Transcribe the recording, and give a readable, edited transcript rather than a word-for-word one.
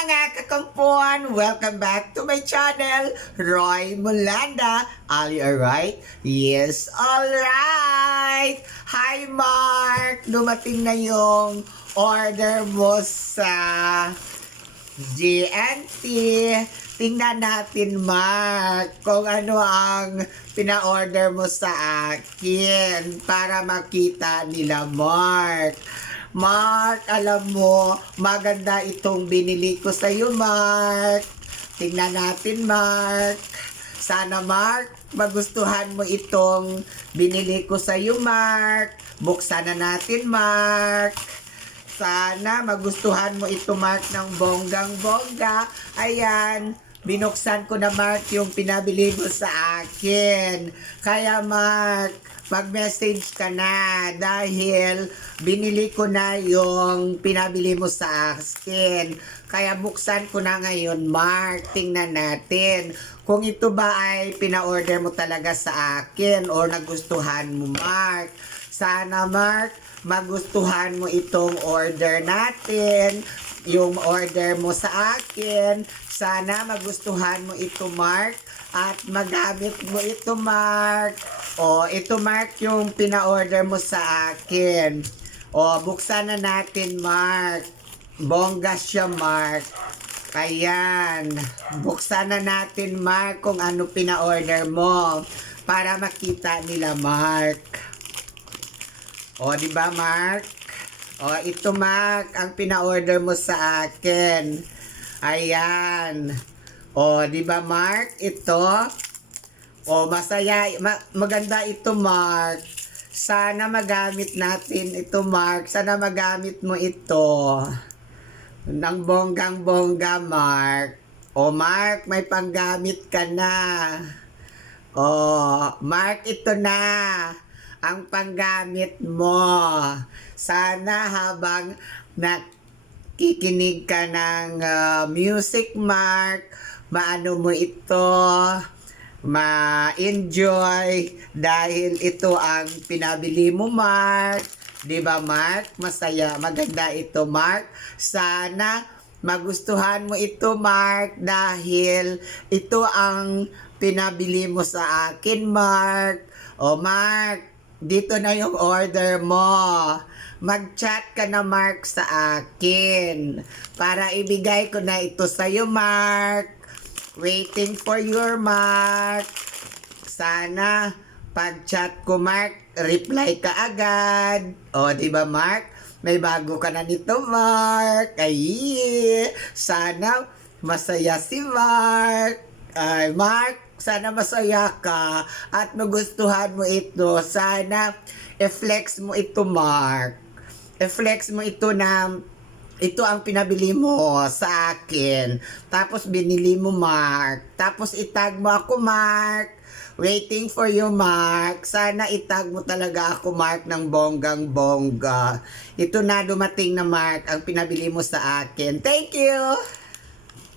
mga kakampuan! Welcome back to my channel, Roy Molanda. Are you alright? Yes, alright! Hi, Mark! Dumating na yung order mo sa GNT. Tingnan natin, Mark, kung ano ang pina-order mo sa akin para makita nila, Mark. Mark, alam mo, maganda itong binili ko sa iyo, Mark. Tingnan natin, Mark. Sana, Mark, magustuhan mo itong binili ko sa iyo, Mark. Buksan na natin, Mark. Sana magustuhan mo ito, Mark, ng bonggang-bongga. Ayan, binuksan ko na, Mark, yung pinabili mo sa akin. Kaya, Mark, mag-message ka na dahil binili ko na yung pinabili mo sa akin. Kaya buksan ko na ngayon, Mark. Tingnan natin kung ito ba ay pina-order mo talaga sa akin o nagustuhan mo, Mark. Sana, Mark, magustuhan mo itong order natin, yung order mo sa akin. Sana magustuhan mo ito, Mark, at magamit mo ito, Mark. O, ito, Mark, yung pina-order mo sa akin. O, buksan na natin, Mark. Bongga siya, Mark. Ayan. Buksan na natin, Mark, kung ano pina-order mo para makita nila, Mark. O, di ba, Mark? O, ito, Mark, ang pina-order mo sa akin. Ayan. O, di ba, Mark? Ito. O, masaya, maganda ito, Mark. Sana magamit natin ito, Mark. Sana magamit mo ito. Ng bonggang-bongga, Mark. O, Mark, may panggamit ka na. O, Mark, ito na ang panggamit mo. Sana habang nakikinig ka ng music, Mark, maano mo ito, ma-enjoy dahil ito ang pinabili mo, Mark. Di ba, Mark? Masaya, maganda ito, Mark. Sana magustuhan mo ito, Mark, dahil ito ang pinabili mo sa akin, Mark. O, Mark, dito na yung order mo. Mag-chat ka na, Mark, sa akin para ibigay ko na ito sa'yo, Mark. Waiting for your Mark. Sana pag-chat ko, Mark, reply ka agad. O, di ba, Mark? May bago ka na nito, Mark. Ay, sana masaya si Mark. Ay, Mark, sana masaya ka at magustuhan mo ito. Sana i-flex mo ito, Mark. I-flex mo ito na ito ang pinabili mo sa akin. Tapos binili mo, Mark. Tapos itag mo ako, Mark. Waiting for you, Mark. Sana itag mo talaga ako, Mark, ng bonggang-bongga. Ito na dumating na, Mark, ang pinabili mo sa akin. Thank you!